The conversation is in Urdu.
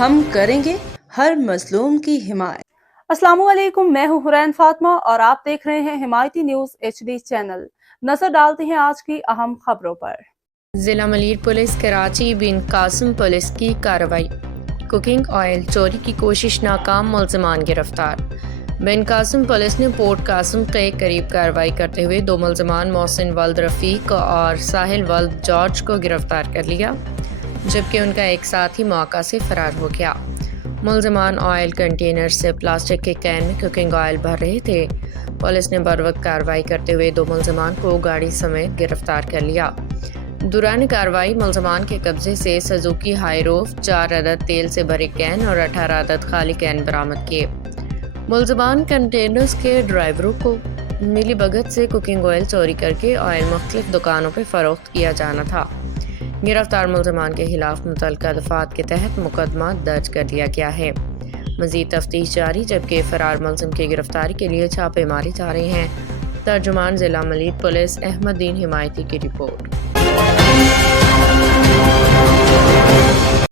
ہم کریں گے ہر مظلوم کی حمایت۔ السلام علیکم، میں ہوں حرین فاطمہ اور آپ دیکھ رہے ہیں حمایتی نیوز HD چینل۔ نظر ڈالتے ہیں آج کی اہم خبروں پر۔ ضلع ملیر پولیس کراچی بن قاسم پولیس کی کارروائی، کوکنگ آئل چوری کی کوشش ناکام، ملزمان گرفتار۔ بن قاسم پولیس نے پورٹ قاسم کے قریب کارروائی کرتے ہوئے 2 ملزمان محسن ولد رفیق اور ساحل ولد جارج کو گرفتار کر لیا، جبکہ ان کا ایک ساتھی موقع سے فرار ہو گیا۔ ملزمان آئل کنٹینر سے پلاسٹک کے کین میں کوکنگ آئل بھر رہے تھے۔ پولیس نے بروقت کارروائی کرتے ہوئے 2 ملزمان کو گاڑی سمیت گرفتار کر لیا۔ دوران کارروائی ملزمان کے قبضے سے سزوکی ہائی روف 4 عدد تیل سے بھرے کین اور 18 عدد خالی کین برآمد کیے۔ ملزمان کنٹینرز کے ڈرائیوروں کو ملی بھگت سے کوکنگ آئل چوری کر کے آئل مختلف دکانوں پہ فروخت کیا جانا تھا۔ گرفتار ملزمان کے خلاف متعلقہ دفعات کے تحت مقدمہ درج کر لیا گیا ہے۔ مزید تفتیش جاری، جبکہ فرار ملزم کی گرفتاری کے لیے چھاپے ماری جا رہے ہیں۔ ترجمان ضلع ملیر پولیس احمد دین حمایتی کی رپورٹ۔